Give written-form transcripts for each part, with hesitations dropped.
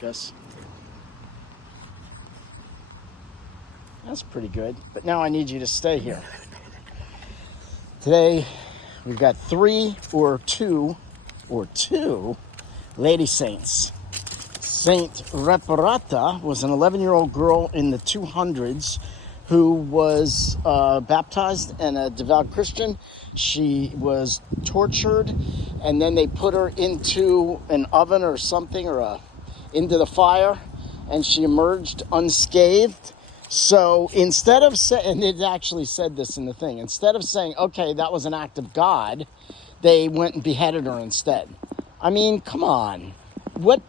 Gus. That's pretty good. But now I need you to stay here. Today, we've got two lady saints. Saint Reparata was an 11-year-old girl in the 200s who was baptized and a devout Christian. She was tortured, and then they put her into an oven or something, or into the fire, and she emerged unscathed. So instead of saying, and it actually said this in the thing, instead of saying, okay, that was an act of God, they went and beheaded her instead. I mean, come on. What?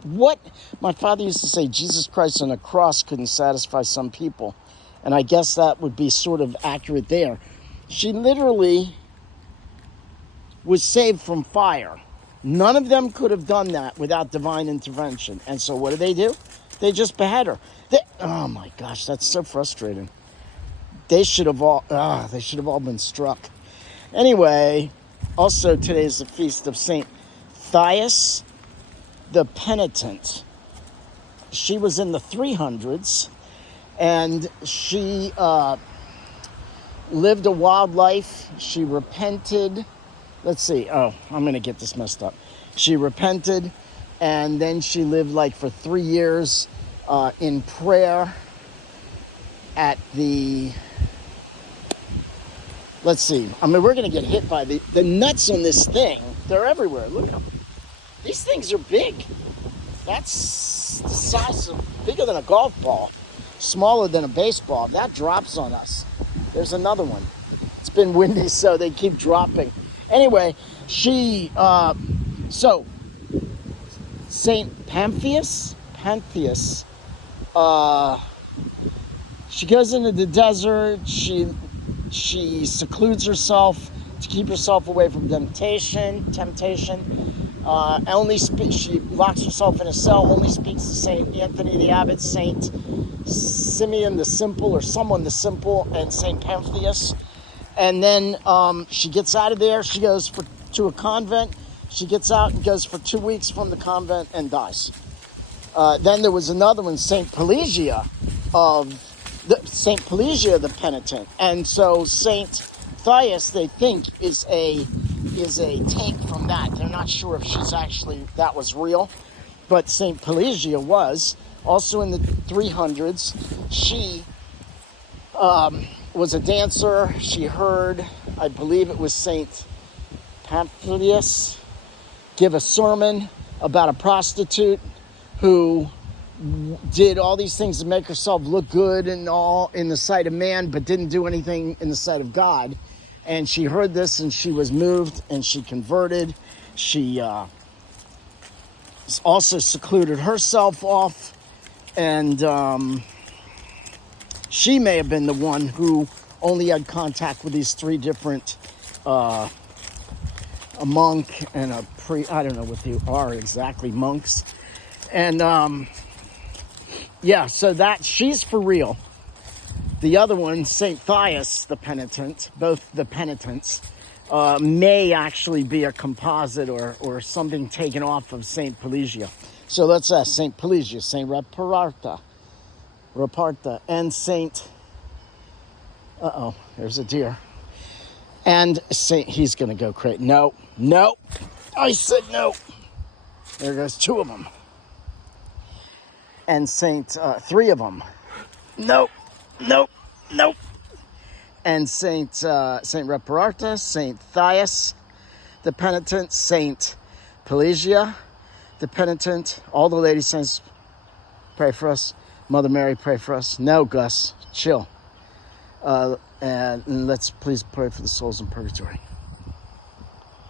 My father used to say, Jesus Christ on a cross couldn't satisfy some people. And I guess that would be sort of accurate there. She literally was saved from fire. None of them could have done that without divine intervention. And so what do? They just behead her. Oh my gosh, that's so frustrating. They should have all been struck. Anyway, also today is the feast of Saint Thais the Penitent. She was in the 300s, and she lived a wild life. She repented. Let's see. Oh, I'm going to get this messed up. She repented, and then she lived like for 3 years in prayer at the... Let's see. I mean, we're going to get hit by the nuts on this thing. They're everywhere. Look at them. These things are big. That's the size of... bigger than a golf ball. Smaller than a baseball. That drops on us. There's another one. It's been windy, so they keep dropping. Anyway, she... so, Saint Pantheus, she goes into the desert. She secludes herself to keep herself away from temptation. She locks herself in a cell. Only speaks to Saint Anthony the Abbot, Saint Simeon the Simple, or someone the Simple, and Saint Pantheus. And then she gets out of there. She goes to a convent. She gets out and goes for 2 weeks from the convent and dies. Then there was another one, Saint Pelagia the Penitent. And so Saint Thais, they think, is a take from that. They're not sure if that was real, but Saint Pelagia was also in the 300s. She was a dancer. She heard, I believe it was Saint Pantheus, give a sermon about a prostitute who did all these things to make herself look good and all in the sight of man, but didn't do anything in the sight of God. And she heard this, and she was moved, and she converted. She also secluded herself off, and she may have been the one who only had contact with these three different, a monk and a priest. I don't know what they are exactly, monks. And yeah, so that she's for real. The other one, Saint Thais the Penitent, both the penitents, may actually be a composite or something taken off of Saint Pelagia. So let's ask Saint Pelagia, Saint Reparata, and Saint... Uh-oh, there's a deer. And Saint... He's going to go crazy. No. I said no. There goes two of them. And three of them. Nope. And Saint Reparata, Saint Thais the Penitent, Saint Pelagia the Penitent, all the lady saints pray for us. Mother Mary, pray for us. No, Gus, chill. And let's please pray for the souls in purgatory.